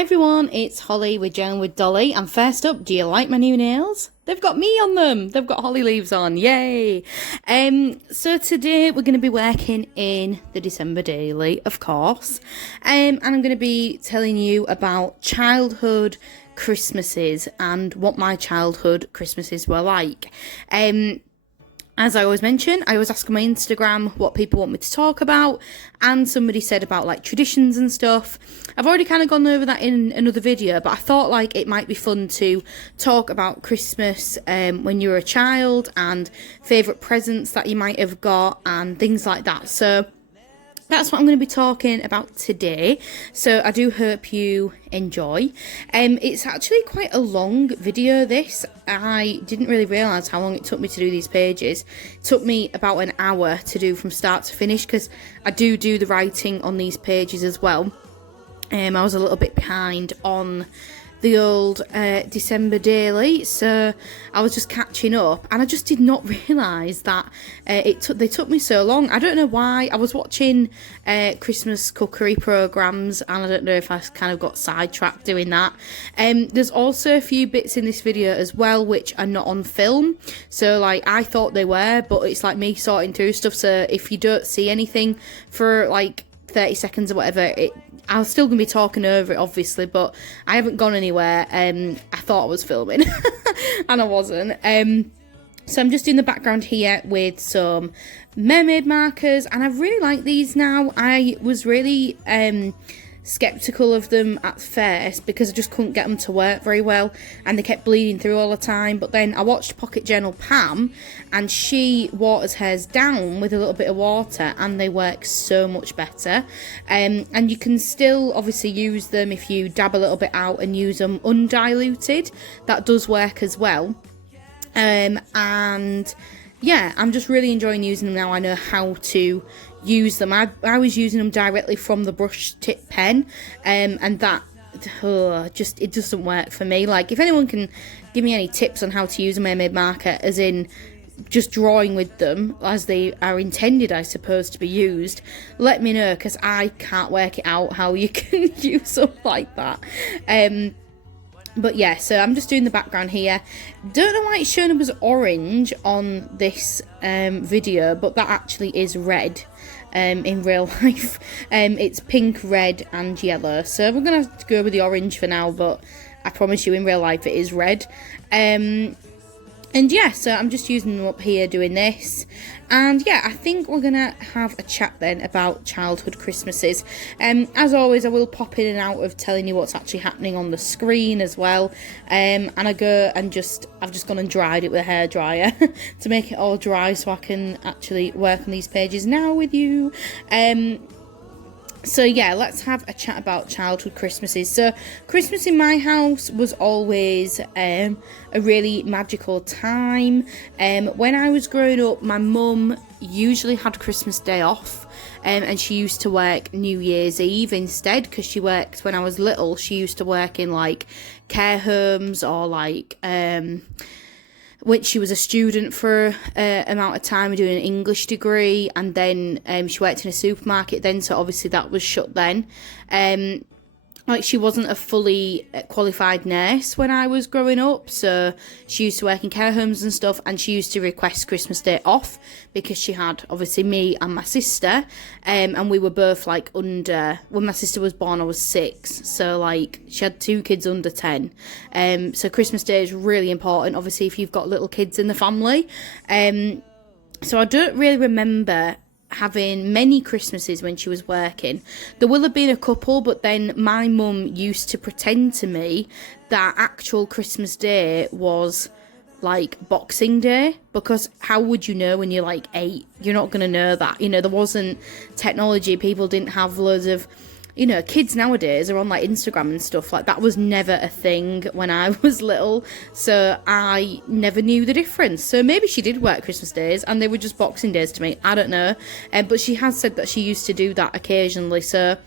Hi everyone, it's Holly with Journal with Dolly, and first up, do you like my new nails? They've got me on them. They've got holly leaves on. Yay! So today we're going to be working in the December daily, of course, and I'm going to be telling you about childhood Christmases and what my childhood Christmases were like. As I always mention, I always ask on my Instagram what people want me to talk about, and somebody said about like traditions and stuff. I've already kind of gone over that in another video, but I thought like it might be fun to talk about Christmas when you were a child and favourite presents that you might have got and things like that. So that's what I'm going to be talking about today, so I do hope you enjoy. It's actually quite a long video, this. I didn't really realise how long it took me to do these pages. It took me about an hour to do from start to finish, because I do the writing on these pages as well. I was a little bit behind on the old December daily, so I was just catching up, and I just did not realise that they took me so long. I don't know why. I was watching Christmas cookery programmes, and I don't know if I kind of got sidetracked doing that. There's also a few bits in this video as well which are not on film, so like I thought they were, but it's like me sorting through stuff, so if you don't see anything for like 30 seconds or whatever, I'm still going to be talking over it, obviously, but I haven't gone anywhere. I thought I was filming, and I wasn't. So I'm just in the background here with some mermaid markers, and I really like these now. I was really skeptical of them at first because I just couldn't get them to work very well, and they kept bleeding through all the time. But then I watched Journal Pam, and she waters hers down with a little bit of water, and they work so much better. And you can still obviously use them if you dab a little bit out and use them undiluted. That does work as well. And yeah, I'm just really enjoying using them now. I know how to use them. I was using them directly from the brush tip pen, and that it doesn't work for me. Like, if anyone can give me any tips on how to use a mermaid marker, as in just drawing with them as they are intended, I suppose, to be used, let me know, because I can't work it out how you can use them like that. But yeah, so I'm just doing the background here. Don't know why it's showing up as orange on this video, but that actually is red in real life. It's pink, red and yellow, so we're going to have to go with the orange for now, but I promise you in real life it is red. And yeah, so I'm just using them up here doing this. And yeah, I think we're going to have a chat then about childhood Christmases. As always, I will pop in and out of telling you what's actually happening on the screen as well. And I've just gone and dried it with a hairdryer to make it all dry so I can actually work on these pages now with you. So yeah, let's have a chat about childhood Christmases. So Christmas in my house was always a really magical time. When I was growing up, my mum usually had Christmas Day off, and she used to work New Year's Eve instead, because she worked, when I was little, she used to work in like care homes, or like when she was a student for amount of time doing an English degree, and then she worked in a supermarket then, so obviously that was shut then. Like, she wasn't a fully qualified nurse when I was growing up, so she used to work in care homes and stuff, and she used to request Christmas Day off because she had obviously me and my sister, and we were both like under, when my sister was born I was 6, so like she had 2 kids under 10, so Christmas Day is really important obviously if you've got little kids in the family. So I don't really remember having many Christmases when she was working. There will have been a couple, but then my mum used to pretend to me that actual Christmas Day was like Boxing Day, because how would you know when you're like 8? You're not going to know that, you know. There wasn't technology, people didn't have loads of, you know, kids nowadays are on like Instagram and stuff. Like, that was never a thing when I was little, so I never knew the difference. So maybe she did work Christmas days and they were just Boxing Days to me, I don't know. But she has said that she used to do that occasionally, so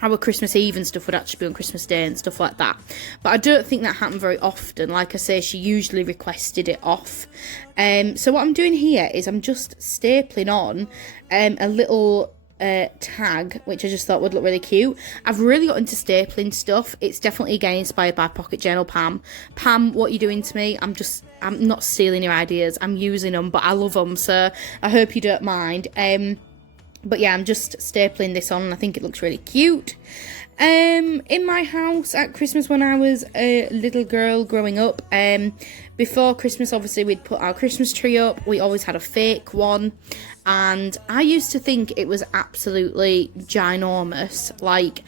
our Christmas Eve and stuff would actually be on Christmas Day and stuff like that. But I don't think that happened very often. Like I say, she usually requested it off. So what I'm doing here is I'm just stapling on a little tag, which I just thought would look really cute. I've really got into stapling stuff. It's definitely getting inspired by Pocket Journal Pam. Pam, what are you doing to me? I'm not stealing your ideas. I'm using them, but I love them, so I hope you don't mind. But yeah, I'm just stapling this on, and I think it looks really cute. In my house at Christmas when I was a little girl growing up, before Christmas, obviously, we'd put our Christmas tree up. We always had a fake one, and I used to think it was absolutely ginormous. Like,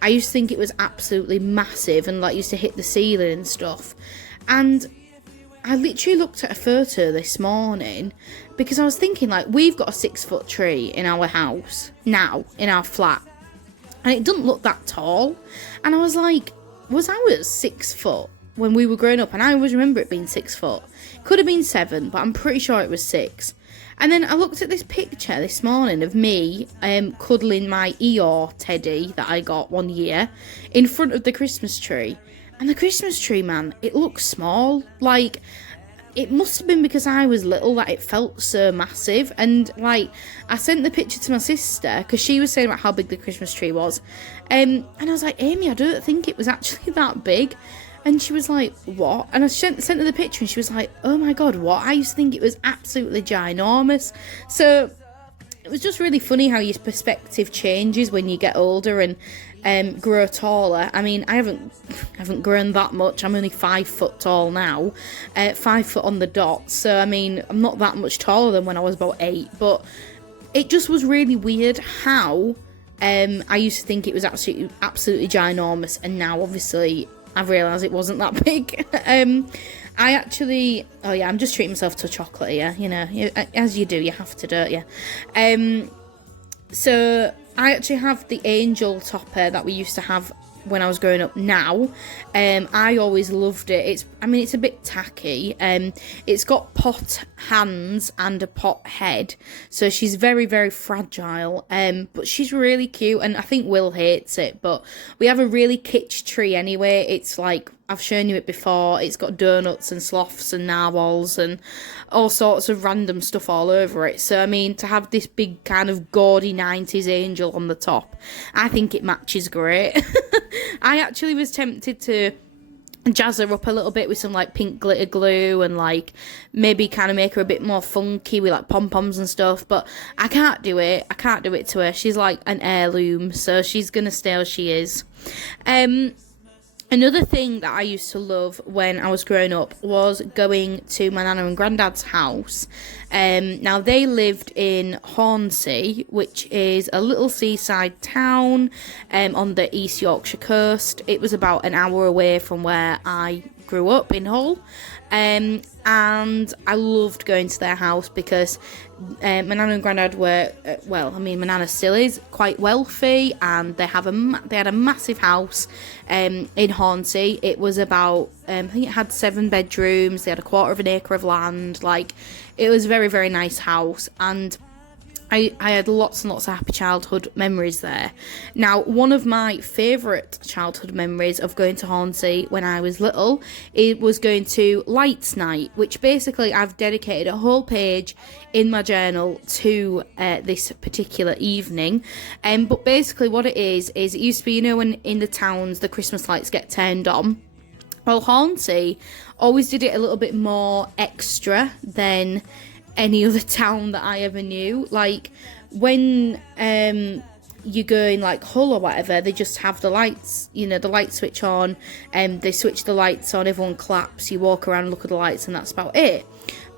I used to think it was absolutely massive and, like, used to hit the ceiling and stuff. And I literally looked at a photo this morning because I was thinking, like, we've got a 6-foot tree in our house now, in our flat. And it doesn't look that tall. And I was like, was ours 6 foot when we were growing up? And I always remember it being 6 foot. Could have been 7, but I'm pretty sure it was 6. And then I looked at this picture this morning of me cuddling my Eeyore teddy that I got one year in front of the Christmas tree. And the Christmas tree, man, it looks small. Like, it must have been because I was little that it felt so massive. And, like, I sent the picture to my sister because she was saying about how big the Christmas tree was. And I was like, Amy, I don't think it was actually that big. And she was like, what? And I sent her the picture and she was like, oh my God, what? I used to think it was absolutely ginormous. So it was just really funny how your perspective changes when you get older and grow taller. I mean, I haven't grown that much. I'm only 5 foot tall now, 5 foot on the dot. So I mean, I'm not that much taller than when I was about 8. But it just was really weird how I used to think it was absolutely ginormous, and now obviously I've realised it wasn't that big. I'm just treating myself to chocolate here. You know, as you do, you have to, don't you? So I actually have the angel topper that we used to have when I was growing up now. I always loved it. It's a bit tacky. It's got pot hands and a pot head, so she's very, very fragile. But she's really cute, and I think Will hates it, but we have a really kitsch tree anyway. It's like, I've shown you it before. It's got donuts and sloths and narwhals and all sorts of random stuff all over it. So, I mean, to have this big kind of gaudy 90s angel on the top, I think it matches great. I actually was tempted to jazz her up a little bit with some, like, pink glitter glue and, like, maybe kind of make her a bit more funky with, like, pom-poms and stuff. But I can't do it. I can't do it to her. She's like an heirloom, so she's going to stay as she is. Another thing that I used to love when I was growing up was going to my nana and granddad's house. Now, they lived in Hornsey, which is a little seaside town on the East Yorkshire coast. It was about an hour away from where I grew up in Hull. And I loved going to their house because my nana and granddad were, my nana still is, quite wealthy, and they had a massive house in Hornsey. It was about, I think it had 7 bedrooms. They had a quarter of an acre of land. Like, it was a very, very nice house, and I had lots and lots of happy childhood memories there. Now, one of my favourite childhood memories of going to Hornsey when I was little, it was going to Lights Night, which basically I've dedicated a whole page in my journal to this particular evening. But basically what it is it used to be, you know, when in the towns the Christmas lights get turned on. Well, Hornsey always did it a little bit more extra than any other town that I ever knew. Like, when you go in, like, Hull or whatever, they just have the lights, you know, the light switch on, and they switch the lights on, everyone claps, you walk around and look at the lights, and that's about it.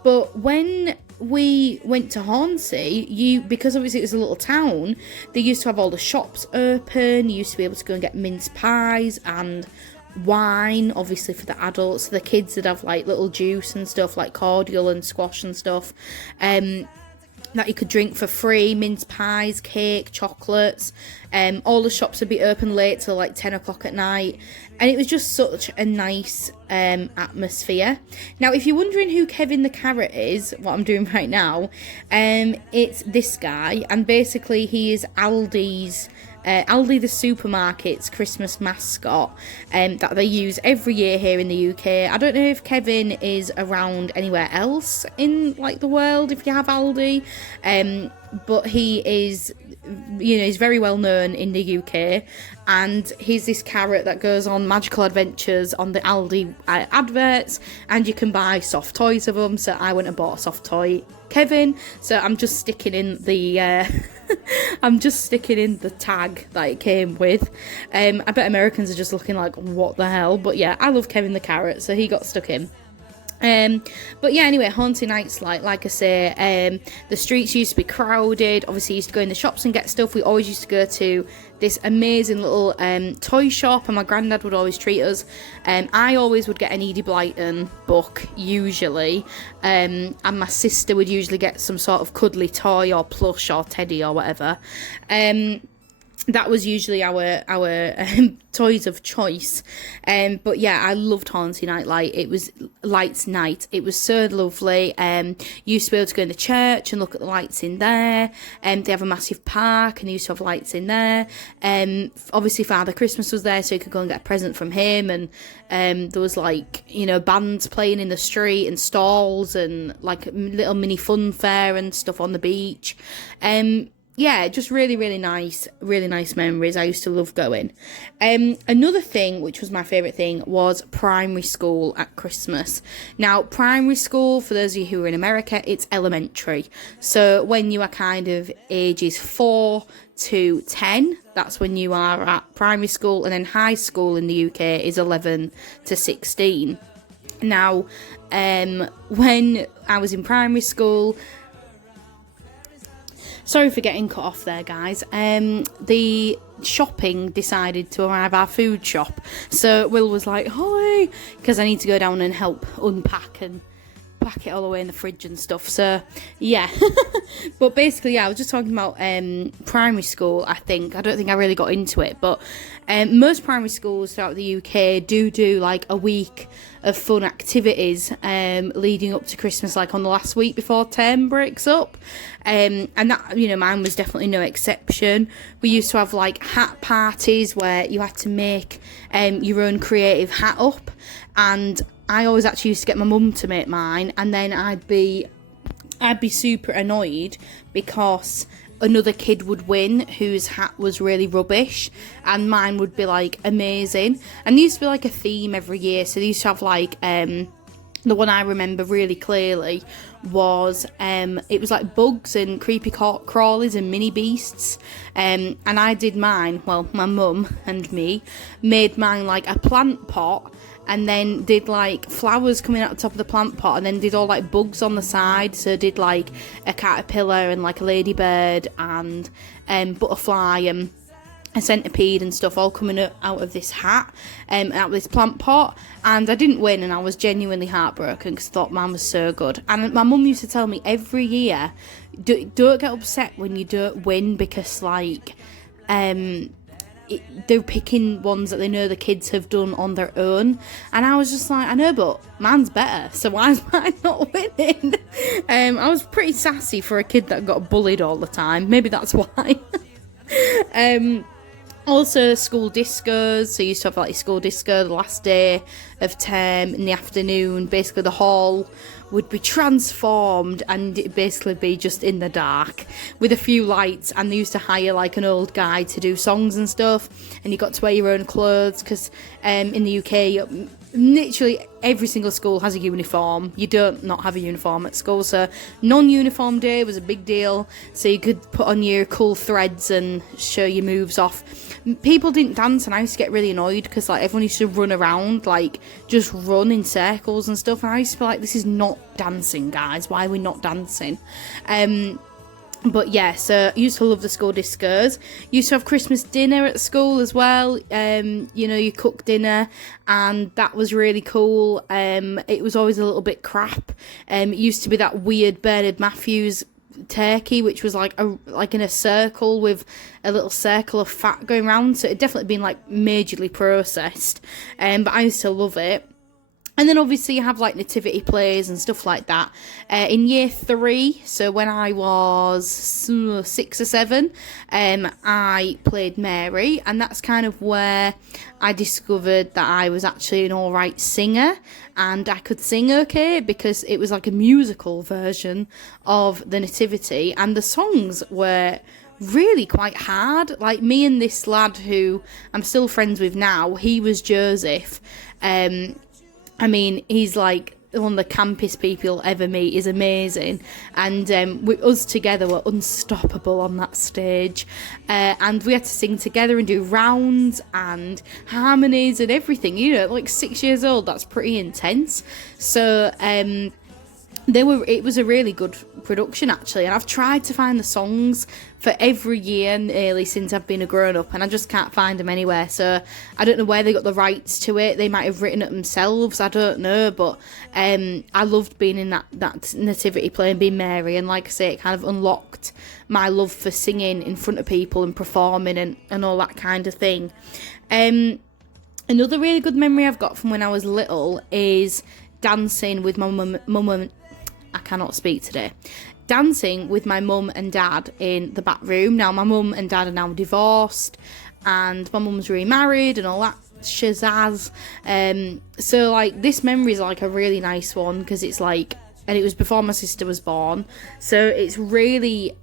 But when we went to Hornsey, because obviously it was a little town, they used to have all the shops open. You used to be able to go and get mince pies and wine, obviously, for the adults. The kids would have, like, little juice and stuff, like cordial and squash and stuff, that you could drink for free. Mince pies, cake, chocolates. All the shops would be open late till, like, 10 o'clock at night, and it was just such a nice atmosphere. Now, if you're wondering who Kevin the Carrot is, what I'm doing right now, it's this guy, and basically he is Aldi the supermarket's Christmas mascot that they use every year here in the UK. I don't know if Kevin is around anywhere else in, like, the world, if you have Aldi, but he is he's very well known in the UK, and he's this carrot that goes on magical adventures on the Aldi adverts, and you can buy soft toys of him. So I went and bought a soft toy Kevin. So I'm just sticking in the tag that it came with. I bet Americans are just looking like, what the hell? But yeah, I love Kevin the carrot, so he got stuck in. But yeah, anyway, haunted nights, like I say, the streets used to be crowded. Obviously, used to go in the shops and get stuff. We always used to go to this amazing little toy shop, and my granddad would always treat us. I always would get an Edie Blyton book, usually, and my sister would usually get some sort of cuddly toy or plush or teddy or whatever. That was usually our toys of choice. But yeah, I loved Haunted Night Light. It was Lights Night. It was so lovely. Used to be able to go in the church and look at the lights in there. They have a massive park and they used to have lights in there. Obviously Father Christmas was there, so you could go and get a present from him. And there was bands playing in the street and stalls and like little mini fun fair and stuff on the beach. Yeah, just really, really nice memories. I used to love going. Another thing, which was my favourite thing, was primary school at Christmas. Now, primary school, for those of you who are in America, it's elementary. So when you are kind of ages 4 to 10, that's when you are at primary school. And then high school in the UK is 11 to 16. Now, when I was in primary school... Sorry for getting cut off there, guys. The shopping decided to arrive our food shop. So Will was like, "Holly," because I need to go down and help unpack and pack it all away in the fridge and stuff. So, yeah. But basically, yeah, I was just talking about primary school, I think. I don't think I really got into it. But most primary schools throughout the UK do like a week of fun activities leading up to Christmas, like on the last week before term breaks up. And that, mine was definitely no exception. We used to have like hat parties where you had to make your own creative hat up, and I always actually used to get my mum to make mine, and then I'd be super annoyed because another kid would win whose hat was really rubbish and mine would be like amazing. And there used to be like a theme every year, so they used to have like the one I remember really clearly was it was like bugs and creepy crawlies and mini beasts, and I did mine, well, my mum and me made mine like a plant pot, and then did like flowers coming out the top of the plant pot, and then did all like bugs on the side. So did like a caterpillar and like a ladybird and butterfly and a centipede and stuff all coming out of this hat, out of this plant pot. And I didn't win, and I was genuinely heartbroken because I thought mine was so good. And my mum used to tell me every year, don't get upset when you don't win, because like they're picking ones that they know the kids have done on their own. And I was just like, I know, but mine's better, so why is mine not winning? I was pretty sassy for a kid that got bullied all the time. Maybe that's why. Also, school discos. So you used to have like school disco the last day of term in the afternoon. Basically, the hall would be transformed and it'd basically be just in the dark with a few lights. And they used to hire like an old guy to do songs and stuff. And you got to wear your own clothes because in the UK, literally every single school has a uniform. You don't not have a uniform at school, so non-uniform day was a big deal. So you could put on your cool threads and show your moves off. People didn't dance, and I used to get really annoyed because like everyone used to run around, like just run in circles and stuff. And I used to be like, this is not dancing, guys. Why are we not dancing? But yeah, so I used to love the school discos. Used to have Christmas dinner at school as well. You cook dinner, and that was really cool. It was always a little bit crap. It used to be that weird Bernard Matthews turkey, which was like in a circle with a little circle of fat going around. So it definitely been like majorly processed. But I used to love it. And then obviously you have like nativity plays and stuff like that. In year 3, so when I was 6 or 7, I played Mary, and that's kind of where I discovered that I was actually an alright singer, and I could sing okay because it was like a musical version of the nativity, and the songs were really quite hard. Like, me and this lad who I'm still friends with now, he was Joseph. I mean, he's like one of the campest people you'll ever meet. Is amazing, and us together were unstoppable on that stage, and we had to sing together and do rounds and harmonies and everything, you know, like 6 years old. That's pretty intense. So it was a really good production, actually, and I've tried to find the songs for every year nearly since I've been a grown-up, and I just can't find them anywhere. So I don't know where they got the rights to it. They might have written it themselves, I don't know, but I loved being in that nativity play and being Mary, and like I say, it kind of unlocked my love for singing in front of people and performing and all that kind of thing. Another really good memory I've got from when I was little is dancing with my mum. I cannot speak today. Dancing with my mum and dad in the back room. Now, my mum and dad are now divorced, and my mum's remarried and all that shazazz. So, like, this memory is, like, a really nice one, because it's, like, and it was before my sister was born. So, it's really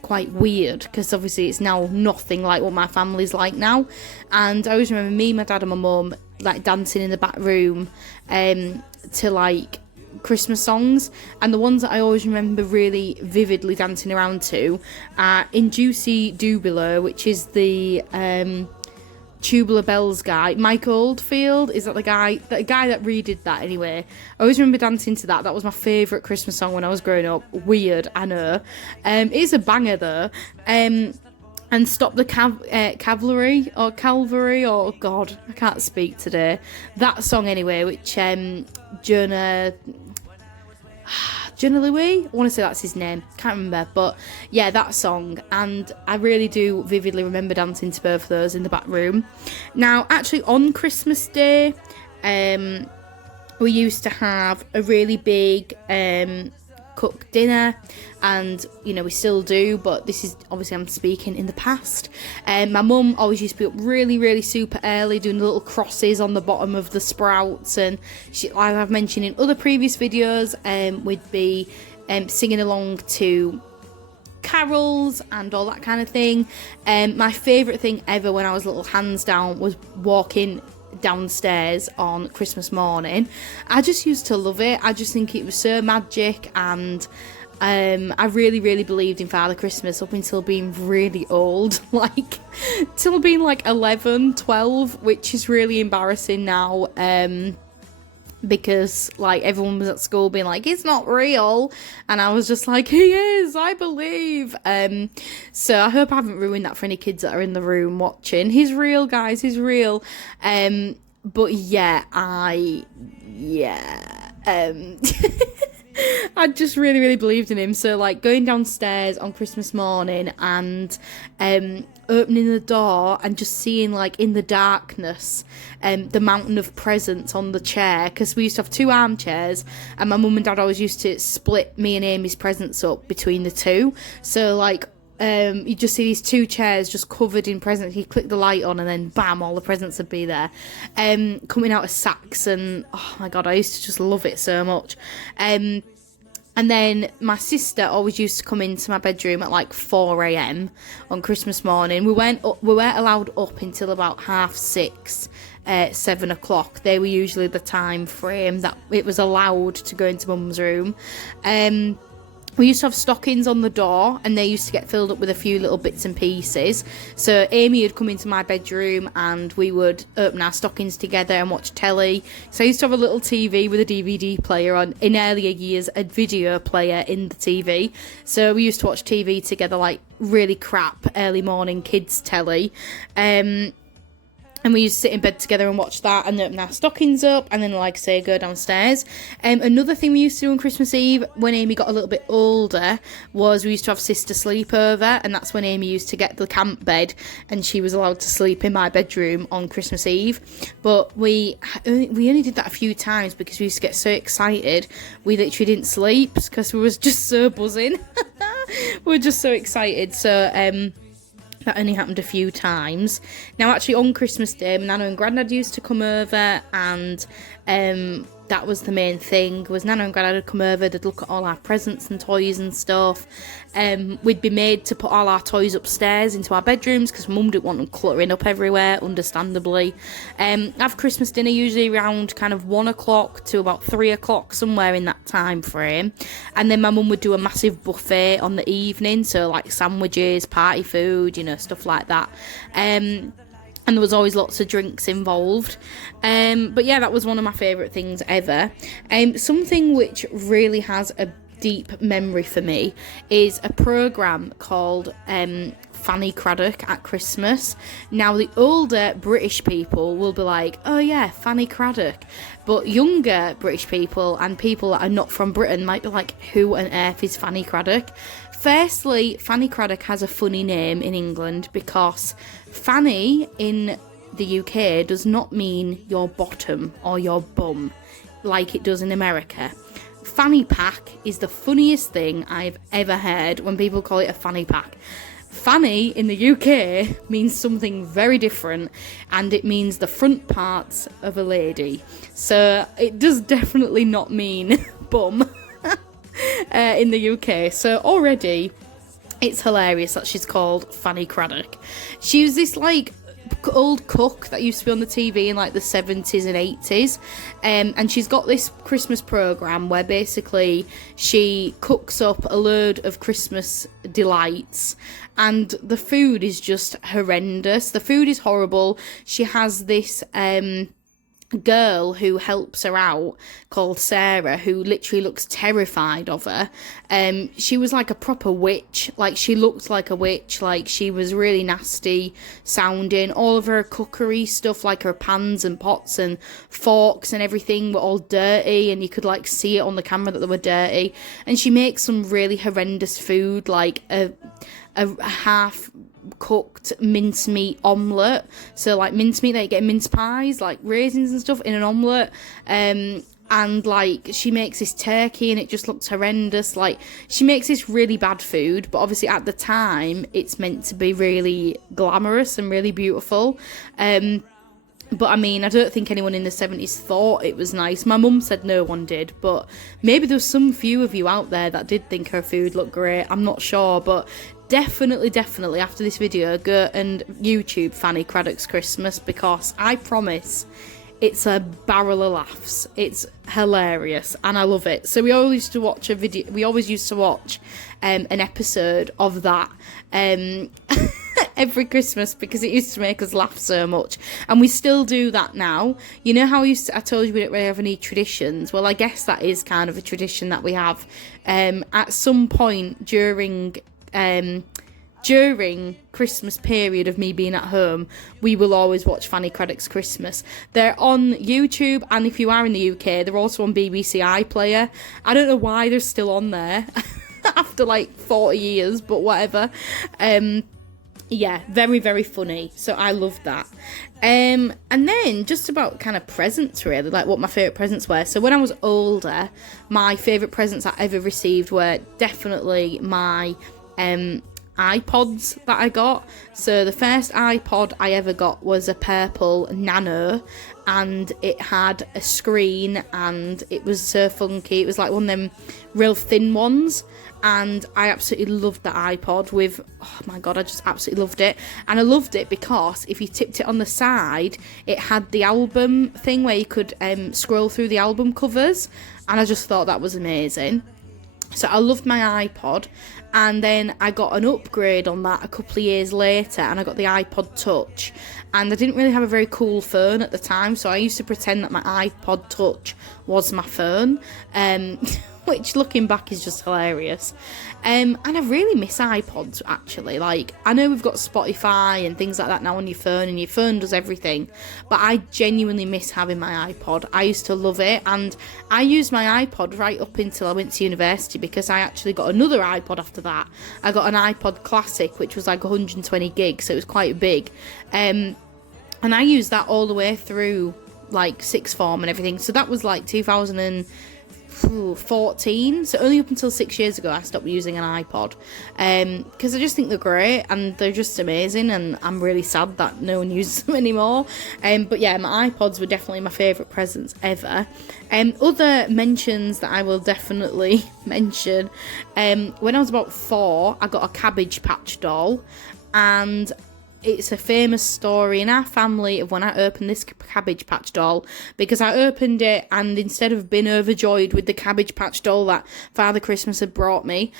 quite weird, because obviously it's now nothing like what my family's like now. And I always remember me, my dad and my mum, like, dancing in the back room to, like, Christmas songs, and the ones that I always remember really vividly dancing around to are In Juicy Dubilo, which is the Tubular Bells guy, Mike Oldfield. Is that the guy that redid that anyway? I always remember dancing to that. That was my favourite Christmas song when I was growing up. Weird, I know. It's a banger though. And Stop the Cavalry, oh god, I can't speak today. That song anyway, which Jonah Louis, I want to say that's his name, can't remember, but yeah, that song, and I really do vividly remember dancing to both of those in the back room. Now, actually, on Christmas Day, we used to have a really big cook dinner, and you know, we still do, but this is obviously, I'm speaking in the past. My mum always used to be up really super early doing little crosses on the bottom of the sprouts, and she, like I've mentioned in other previous videos, we'd be singing along to carols and all that kind of thing. My favourite thing ever when I was little, hands down, was walking downstairs on Christmas morning. I just used to love it. I just think it was so magic, and I really believed in Father Christmas up until being really old, like till being like 11, 12, which is really embarrassing now, because like everyone was at school being like, it's not real, and I was just like, he is, I believe. So I hope I haven't ruined that for any kids that are in the room watching. He's real, guys, he's real. But yeah, I just really believed in him. So like going downstairs on Christmas morning and opening the door and just seeing, like, in the darkness, the mountain of presents on the chair, because we used to have 2 armchairs, and my mum and dad always used to split me and Amy's presents up between the 2. So like you just see these 2 chairs just covered in presents. You click the light on and then bam, all the presents would be there, coming out of sacks, and oh my god, I used to just love it so much. And then my sister always used to come into my bedroom at like 4 a.m. on Christmas morning. We weren't allowed up until about 6:30, 7 o'clock. They were usually the time frame that it was allowed to go into Mum's room. We used to have stockings on the door, and they used to get filled up with a few little bits and pieces. So Amy would come into my bedroom and we would open our stockings together and watch telly. So I used to have a little TV with a DVD player on. In earlier years, a video player in the TV. So we used to watch TV together, like really crap early morning kids telly. And we used to sit in bed together and watch that and open our stockings up, and then, like I say, go downstairs. Another thing we used to do on Christmas Eve when Amy got a little bit older was we used to have sister sleepover, and that's when Amy used to get the camp bed and she was allowed to sleep in my bedroom on Christmas Eve. But we only did that a few times because we used to get so excited we literally didn't sleep because we was just so buzzing. We were just so excited. So that only happened a few times. Now, actually, on Christmas Day, my Nana and Grandad used to come over, and that was the main thing, was Nana and Grandad would come over, they'd look at all our presents and toys and stuff. We'd be made to put all our toys upstairs into our bedrooms because Mum didn't want them cluttering up everywhere, understandably. Have Christmas dinner usually around kind of 1 o'clock to about 3 o'clock, somewhere in that time frame. And then my mum would do a massive buffet on the evening, so like sandwiches, party food, you know, stuff like that. And there was always lots of drinks involved. But yeah, that was one of my favourite things ever. Something which really has a deep memory for me is a programme called Fanny Craddock at Christmas. Now, the older British people will be like, oh yeah, Fanny Craddock. But younger British people and people that are not from Britain might be like, who on earth is Fanny Craddock? Firstly, Fanny Craddock has a funny name in England because Fanny in the UK does not mean your bottom or your bum like it does in America. Fanny pack is the funniest thing I've ever heard when people call it a fanny pack. Fanny in the UK means something very different, and it means the front parts of a lady. So it does definitely not mean bum. In the UK, so already it's hilarious that she's called Fanny Craddock. She was this like old cook that used to be on the TV in like the 70s and 80s, and she's got this Christmas programme where basically she cooks up a load of Christmas delights, and the food is just horrendous. The food is horrible. She has this girl who helps her out called Sarah, who literally looks terrified of her. She was like a proper witch, like she looked like a witch, like she was really nasty sounding. All of her cookery stuff, like her pans and pots and forks and everything, were all dirty, and you could like see it on the camera that they were dirty. And she makes some really horrendous food, like a half cooked mincemeat omelette, so like mincemeat that you get in mince pies, like raisins and stuff in an omelette, and like she makes this turkey and it just looks horrendous. Like she makes this really bad food, but obviously at the time it's meant to be really glamorous and really beautiful. But I mean, I don't think anyone in the 70s thought it was nice. My mum said no one did, but maybe there's some few of you out there that did think her food looked great. I'm not sure, but definitely after this video, go and YouTube Fanny Craddock's Christmas, because I promise it's a barrel of laughs. It's hilarious and I love it. So we always used to watch an episode of that every Christmas, because it used to make us laugh so much, and we still do that now. You know how I told you we don't really have any traditions? Well, I guess that is kind of a tradition that we have. At some point during Christmas period of me being at home, we will always watch Fanny Craddock's Christmas. They're on YouTube, and if you are in the UK, they're also on BBC iPlayer. I don't know why they're still on there after like 40 years, but whatever. Yeah, very, very funny. So I love that. And then just about kind of presents, really, like what my favourite presents were. So when I was older, my favourite presents I ever received were definitely my iPods that I got. So the first iPod I ever got was a purple Nano, and it had a screen, and it was so funky. It was like one of them real thin ones, and I absolutely loved the iPod with, oh my god, I just absolutely loved it. And I loved it because if you tipped it on the side, it had the album thing where you could scroll through the album covers, and I just thought that was amazing. So I loved my iPod, and then I got an upgrade on that a couple of years later, and I got the iPod Touch, and I didn't really have a very cool phone at the time, so I used to pretend that my iPod Touch was my phone, which looking back is just hilarious. And I really miss iPods, actually. Like, I know we've got Spotify and things like that now on your phone, and your phone does everything, but I genuinely miss having my iPod. I used to love it, and I used my iPod right up until I went to university, because I actually got another iPod after that. I got an iPod Classic, which was like 120 gigs, so it was quite big. And I used that all the way through, like, sixth form and everything. So that was like 2000 and 14, so only up until 6 years ago I stopped using an iPod, because I just think they're great and they're just amazing, and I'm really sad that no one uses them anymore. But yeah, my iPods were definitely my favourite presents ever. Other mentions that I will definitely mention, when I was about 4, I got a Cabbage Patch doll, and it's a famous story in our family of when I opened this Cabbage Patch doll, because I opened it and instead of being overjoyed with the Cabbage Patch doll that Father Christmas had brought me,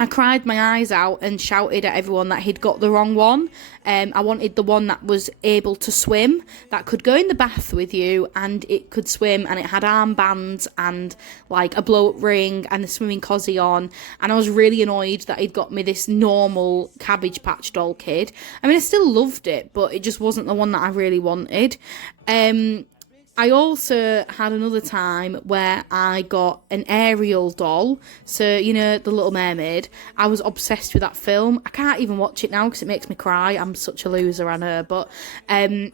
I cried my eyes out and shouted at everyone that he'd got the wrong one. I wanted the one that was able to swim, that could go in the bath with you and it could swim, and it had armbands and like a blow-up ring and a swimming cosy on. And I was really annoyed that he'd got me this normal Cabbage Patch doll kid. I mean, I still loved it, but it just wasn't the one that I really wanted. I also had another time where I got an Ariel doll. So, you know, The Little Mermaid. I was obsessed with that film. I can't even watch it now because it makes me cry. I'm such a loser, I know. But The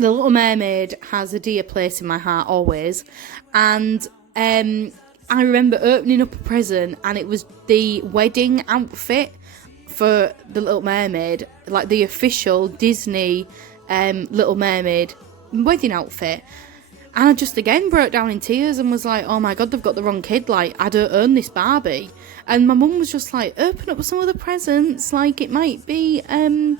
Little Mermaid has a dear place in my heart always. And I remember opening up a present and it was the wedding outfit for The Little Mermaid. Like the official Disney Little Mermaid wedding outfit. And I just again broke down in tears and was like, oh my god, they've got the wrong kid, like, I don't own this Barbie. And my mum was just like, open up some of the presents, like, it might be in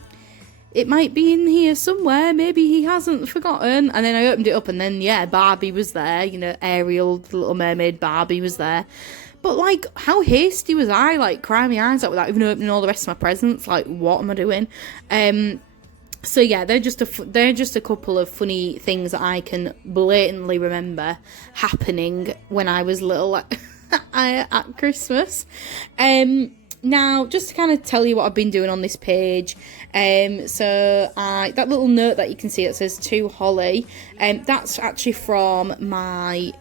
here somewhere, maybe he hasn't forgotten. And then I opened it up and then, yeah, Barbie was there, you know, Ariel, the Little Mermaid, Barbie was there. But, like, how hasty was I, like, crying my eyes out without even opening all the rest of my presents, like, what am I doing? So yeah, they're just a couple of funny things that I can blatantly remember happening when I was little at Christmas. Now, just to kind of tell you what I've been doing on this page, that little note that you can see, it says to Holly, that's actually from my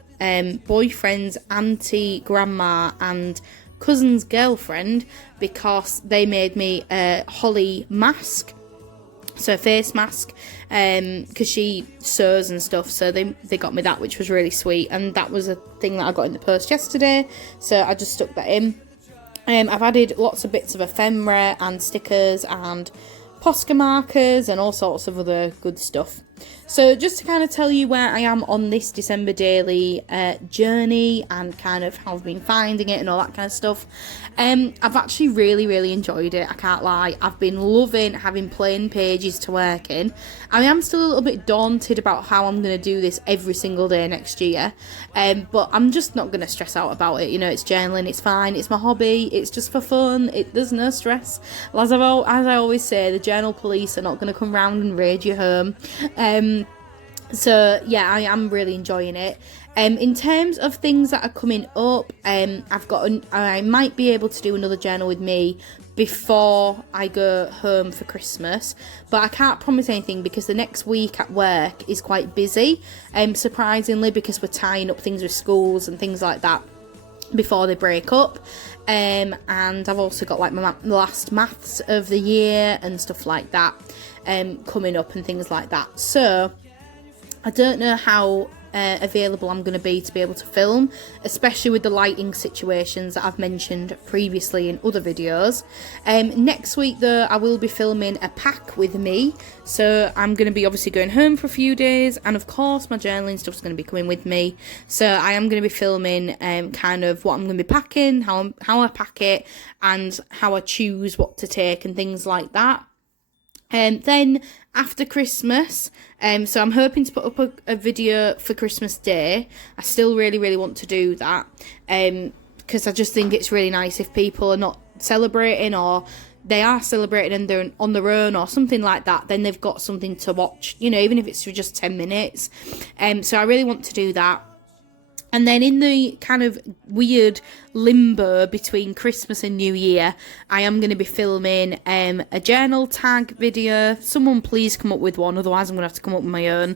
boyfriend's auntie, grandma, and cousin's girlfriend, because they made me a Holly mask. So a face mask, because she sews and stuff, so they got me that, which was really sweet, and that was a thing that I got in the post yesterday, so I just stuck that in. I've added lots of bits of ephemera and stickers and Posca markers and all sorts of other good stuff. So just to kind of tell you where I am on this December daily journey and kind of how I've been finding it and all that kind of stuff. I've actually really enjoyed it, I can't lie. I've been loving having plain pages to work in. I am still a little bit daunted about how I'm going to do this every single day next year, but I'm just not going to stress out about it. You know, it's journaling, it's fine, it's my hobby, it's just for fun, there's no stress. As I always say, the journal police are not going to come round and raid your home. So yeah, I am really enjoying it. In terms of things that are coming up, I might be able to do another journal with me before I go home for Christmas, but I can't promise anything because the next week at work is quite busy, surprisingly, because we're tying up things with schools and things like that before they break up. And I've also got like my last maths of the year and stuff like that coming up and things like that. So I don't know how available I'm going to be able to film, especially with the lighting situations that I've mentioned previously in other videos. Next week though, I will be filming a pack with me, so I'm going to be obviously going home for a few days, and of course my journaling stuff's going to be coming with me, so I am going to be filming kind of what I'm going to be packing, how I pack it, and how I choose what to take and things like that. Then after Christmas, so I'm hoping to put up a video for Christmas Day. I still really want to do that, because I just think it's really nice if people are not celebrating, or they are celebrating and they're on their own or something like that, then they've got something to watch, you know, even if it's for just 10 minutes. So I really want to do that. And then in the kind of weird limbo between Christmas and New Year, I am going to be filming a journal tag video. Someone please come up with one, otherwise I'm going to have to come up with my own,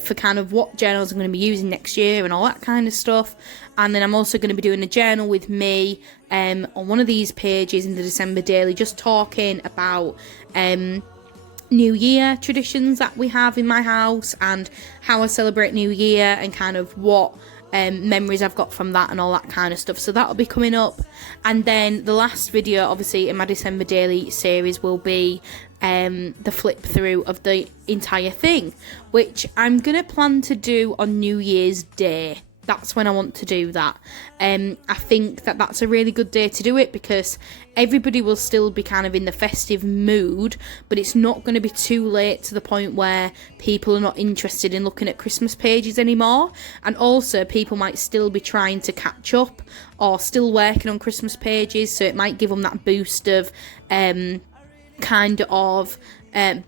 for kind of what journals I'm going to be using next year and all that kind of stuff. And then I'm also going to be doing a journal with me on one of these pages in the December Daily, just talking about New Year traditions that we have in my house and how I celebrate New Year, and kind of what memories I've got from that and all that kind of stuff. So that'll be coming up. And then the last video, obviously, in my December daily series will be the flip through of the entire thing, which I'm going to plan to do on New Year's Day. That's when I want to do that. I think that that's a really good day to do it because everybody will still be kind of in the festive mood, but it's not going to be too late to the point where people are not interested in looking at Christmas pages anymore. And also people might still be trying to catch up or still working on Christmas pages, so it might give them that boost of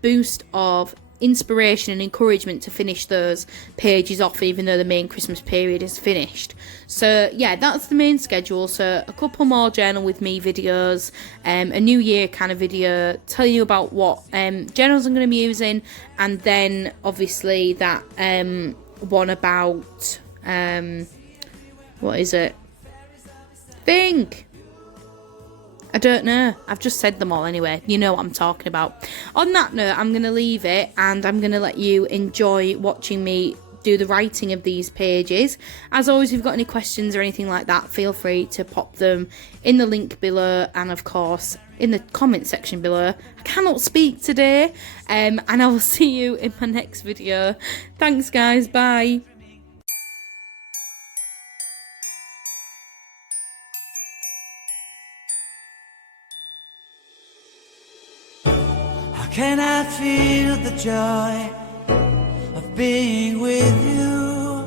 boost of inspiration and encouragement to finish those pages off, even though the main Christmas period is finished. So yeah, that's the main schedule. So a couple more journal with me videos, a new year kind of video telling you about what journals I'm going to be using, and then obviously that one about what is it? Think. I don't know. I've just said them all anyway. You know what I'm talking about. On that note, I'm going to leave it and I'm going to let you enjoy watching me do the writing of these pages. As always, if you've got any questions or anything like that, feel free to pop them in the link below and, of course, in the comment section below. I cannot speak today. And I will see you in my next video. Thanks, guys. Bye. Can I feel the joy of being with you?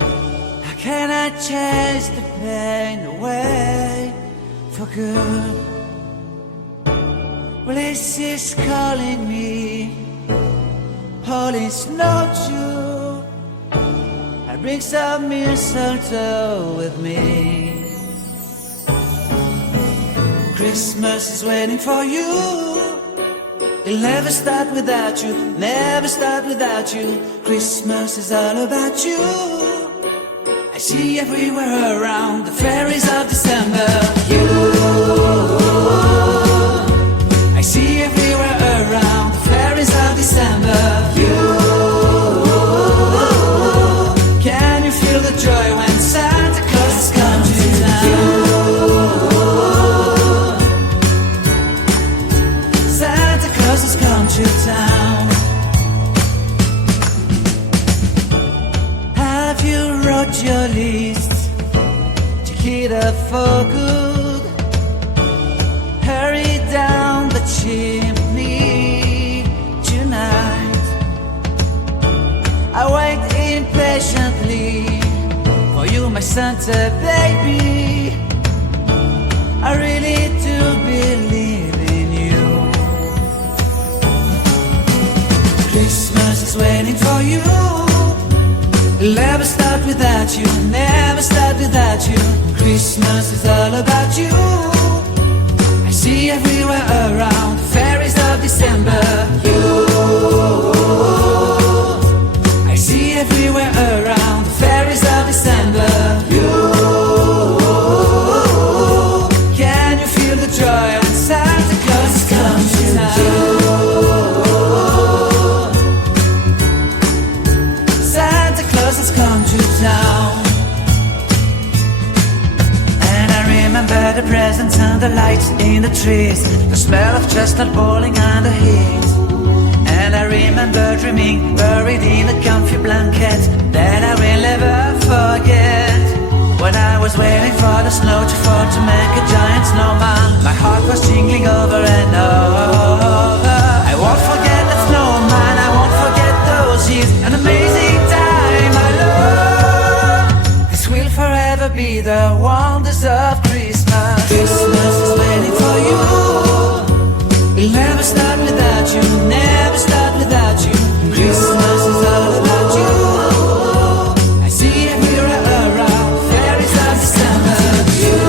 How can I chase the pain away for good? Well, this is calling me, all is not true. I bring some mistletoe with me. Christmas is waiting for you. It'll never start without you, never start without you. Christmas is all about you. I see everywhere around the fairies of December. You, I see everywhere around the fairies of December. You, can you feel the joy when Santa Claus has come to town? Come to town. Have you wrote your list to get up for good? Hurry down the chimney tonight. I wait impatiently for you, my Santa baby. I really do believe in you. Christmas is waiting for you. It'll never start without you, never start without you. Christmas is all about you. I see everywhere around the fairies of December. You, I see everywhere around the fairies of December. You, can you feel the joy when Santa Claus comes to town? Has come to town. And I remember the presents and the lights in the trees, the smell of chestnut boiling and the heat. And I remember dreaming buried in a comfy blanket that I will never forget. When I was waiting for the snow to fall to make a giant snowman, my heart was jingling over and over. I won't forget the snowman, I won't forget those years, an amazing time. This will forever be the wonders of Christmas. Christmas is waiting for you. It'll never start without you, never start without you. Christmas is all about you. I see everywhere around fairies of December. You,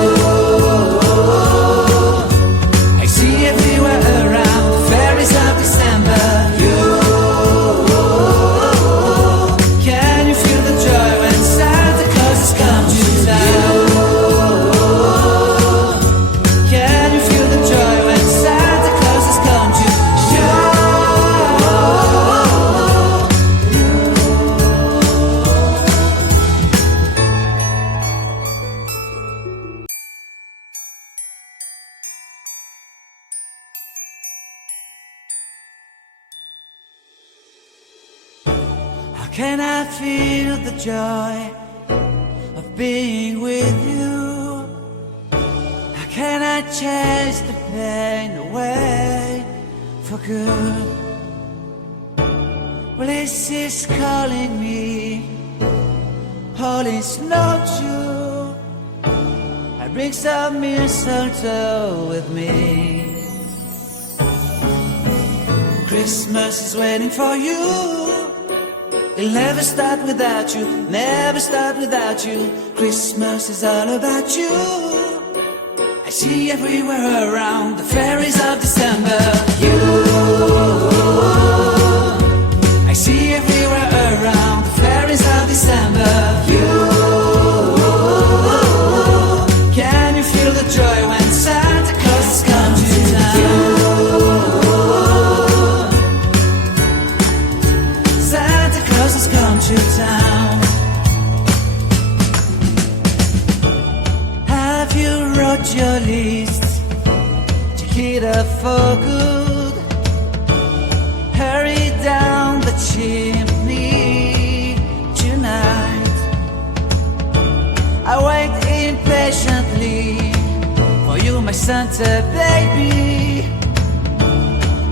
I see everywhere around fairies of December. You, come to town. can I feel the joy of being with you? How can I chase the pain away for good? Well, this is calling me, all is not true. I bring some mistletoe with me. Christmas is waiting for you. It'll never start without you, never start without you. Christmas is all about you. I see everywhere around the fairies of December. You, I see everywhere around the fairies of December. You, can you feel the joy when Santa Claus has come to town? You, Santa Claus has come to town. Have you wrote your list? Check it up for good. Hurry down the chimney tonight. I wait impatiently for you, my Santa baby.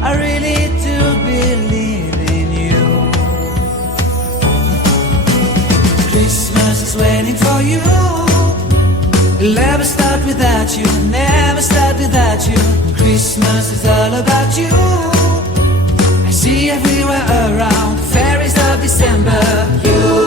I really do believe in you. Christmas is waiting for you. It'll never start without you, never start without you. Christmas is all about you. I see everywhere around the fairies of December. You,